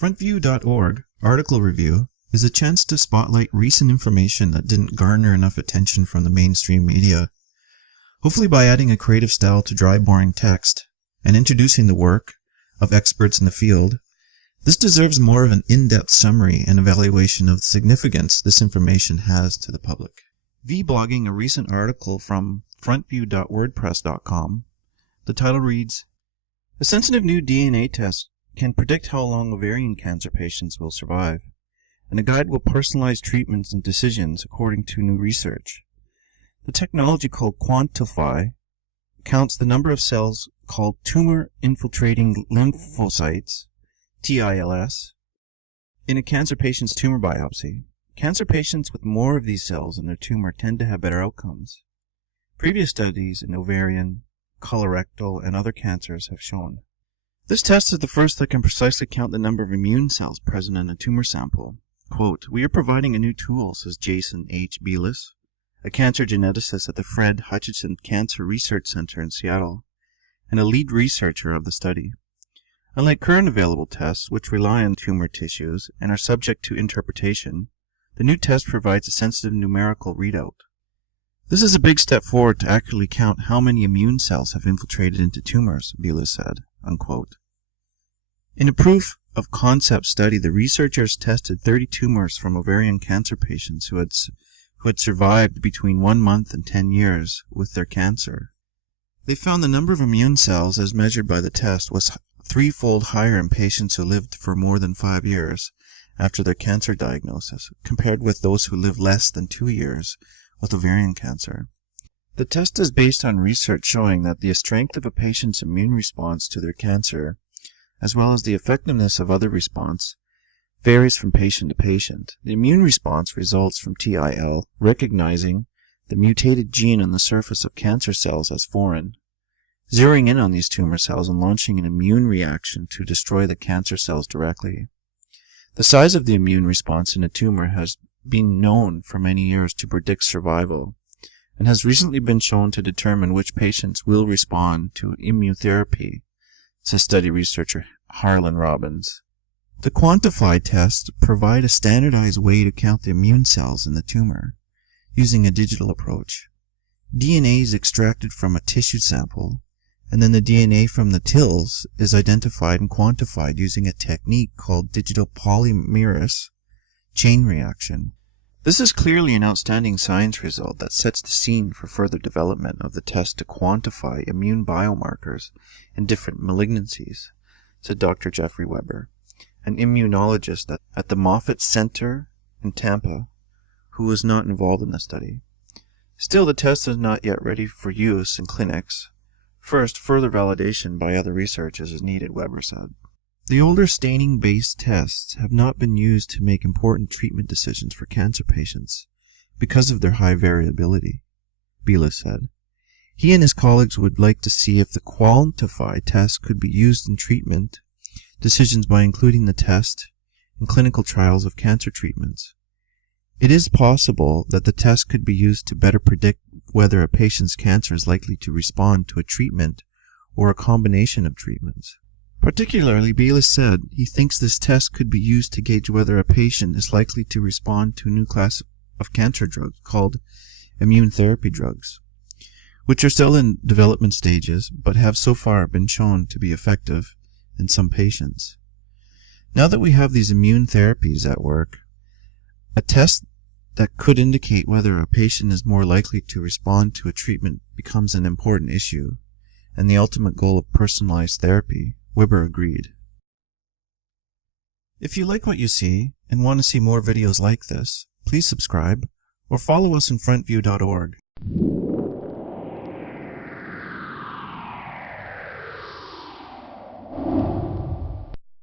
FrontView.org article review is a chance to spotlight recent information that didn't garner enough attention from the mainstream media, hopefully by adding a creative style to dry, boring text and introducing the work of experts in the field. This deserves more of an in-depth summary and evaluation of the significance this information has to the public. Vlogging a recent article from frontview.wordpress.com. The title reads, "A sensitive new DNA test can predict how long ovarian cancer patients will survive, and a guide will personalize treatments and decisions according to new research. The technology called Quantify counts the number of cells called tumor-infiltrating lymphocytes, TILS, in a cancer patient's tumor biopsy. Cancer patients with more of these cells in their tumor tend to have better outcomes. Previous studies in ovarian, colorectal, and other cancers have shown. This test is the first that can precisely count the number of immune cells present in a tumor sample. Quote, "We are providing a new tool," says Jason H. Bielis, a cancer geneticist at the Fred Hutchinson Cancer Research Center in Seattle, and a lead researcher of the study. Unlike current available tests, which rely on tumor tissues and are subject to interpretation, the new test provides a sensitive numerical readout. This is a big step forward to accurately count how many immune cells have infiltrated into tumors, Bielis said, unquote. In a proof of concept study, the researchers tested 30 tumors from ovarian cancer patients who had survived between 1 month and 10 years with their cancer. They found the number of immune cells as measured by the test was threefold higher in patients who lived for more than 5 years after their cancer diagnosis, compared with those who lived less than 2 years with ovarian cancer. The test is based on research showing that the strength of a patient's immune response to their cancer, as well as the effectiveness of other response, varies from patient to patient. The immune response results from TIL recognizing the mutated gene on the surface of cancer cells as foreign, zeroing in on these tumor cells and launching an immune reaction to destroy the cancer cells directly. The size of the immune response in a tumor has been known for many years to predict survival, and has recently been shown to determine which patients will respond to immunotherapy, says study researcher Harlan Robbins. The Quantify tests provide a standardized way to count the immune cells in the tumor, using a digital approach. DNA is extracted from a tissue sample, and then the DNA from the TILs is identified and quantified using a technique called digital polymerase chain reaction. This is clearly an outstanding science result that sets the scene for further development of the test to quantify immune biomarkers in different malignancies, said Dr. Jeffrey Weber, an immunologist at the Moffitt Center in Tampa, who was not involved in the study. Still, the test is not yet ready for use in clinics. First, further validation by other researchers is needed, Weber said. The older staining-based tests have not been used to make important treatment decisions for cancer patients because of their high variability, Bielis said. He and his colleagues would like to see if the Quantify test could be used in treatment decisions by including the test in clinical trials of cancer treatments. It is possible that the test could be used to better predict whether a patient's cancer is likely to respond to a treatment or a combination of treatments. Particularly, Bielis said he thinks this test could be used to gauge whether a patient is likely to respond to a new class of cancer drugs called immune therapy drugs, which are still in development stages but have so far been shown to be effective in some patients. Now that we have these immune therapies at work, a test that could indicate whether a patient is more likely to respond to a treatment becomes an important issue, and the ultimate goal of personalized therapy, Weber agreed. If you like what you see and want to see more videos like this, please subscribe or follow us on frontview.org.